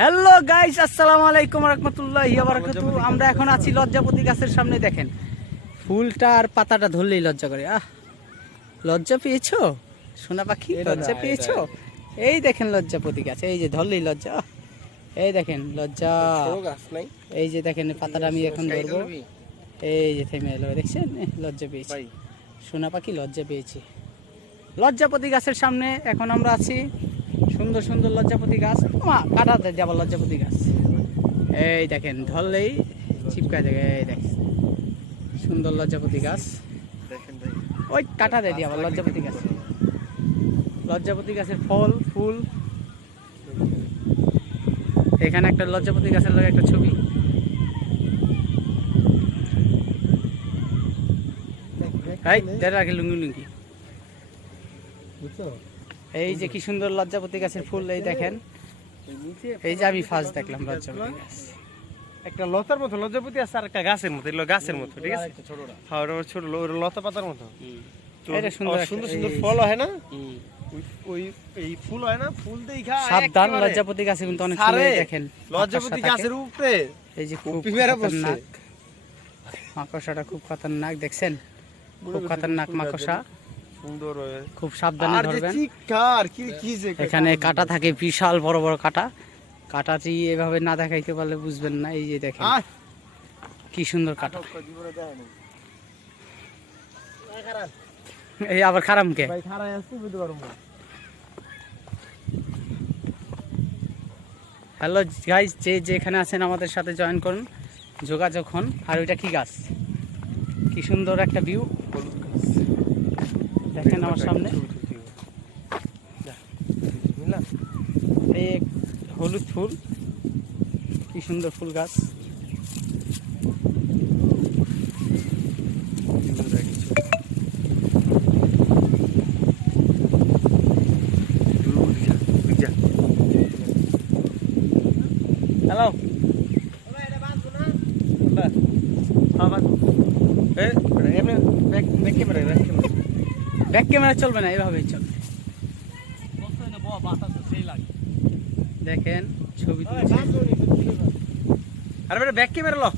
Hello guys, আসসালামু আলাইকুম রাহমাতুল্লাহি ওয়া বারাকাতুহু। আমরা এখন আছি লজ্জাপতি গাছের সামনে। দেখেন ফুলটা আর পাতাটা ধরলেই লজ্জা করে। লজ্জা পেয়েছো সোনা পাখি? লজ্জা পেয়েছো? এই দেখেন লজ্জাপতি গাছ, এই যে ধরলেই লজ্জা। এই দেখেন লজ্জা, এই যে দেখেন পাতাটা আমি এখন ধরবো, এই যে থেমে এলো। দেখছেন লজ্জা পেয়েছি সোনা পাখি, লজ্জা পেয়েছি। লজ্জাপতি গাছের সামনে এখন আমরা আছি। সুন্দর সুন্দর লজ্জাপতি গাছ, কাটাতে যাবো লজ্জাপতি গাছ। এই দেখেন ধরলেই চিপকা যায়। এই দেখেন সুন্দর লজ্জাপতি গাছ, ওই কাটা দেয় আবার লজ্জাপতি গাছ। লজ্জাপতি গাছের ফল ফুল, এখানে একটা লজ্জাপতি গাছের লগে একটা ছবি। রাখি লুঙ্গি লুঙ্গি। এই যে কি সুন্দর লজ্জাপতি গাছের ফুল, এই দেখেন। এই যে আমি ফার্স্ট দেখলাম লজ্জাপতি গাছ। একটা লতার মতো লজ্জাপতি আছে আর একটা গাছের মতো, এগুলো গাছের মতো, ঠিক আছে? হ্যাঁ, ওটা ছোট লতা পাতার মতো। এটা সুন্দর সুন্দর সুন্দর ফল হয় না? ওই এই ফুল হয় না? ফুল দেখা সাবধান, লজ্জাপতি গাছে কিন্তু অনেক সময় দেখেন লজ্জাপতি গাছের উপরে এই যে খুব খতরনাক মাকড়সাটা, খুব খতরনাক। দেখছেন খুব খতরনাক মাকড়সা, সুন্দর খুব সাবধানে ধরবেন। এখানে এখানে কাটা থাকে, বিশাল বড় বড় কাটা। কাটাটি এভাবে না দেখাইতে পারলে বুঝবেন না। এই যে দেখেন কি সুন্দর কাটা। এই আবার খারামকে হ্যালো গাইস, যে যেখানে আছেন আমাদের সাথে জয়েন করুন, যোগাযোগ হন। আর ওইটা কি গাছ, কি সুন্দর একটা ভিউ দেখেন আমার সামনে। এই হলুদ ফুল, কি সুন্দর ফুল গাছ। হ্যালো, ব্যাক ক্যামেরা চলবে না, এভাবেই চলবে। দেখেন ছবি তুলছে। আরে ব্যাক ক্যামেরা লো।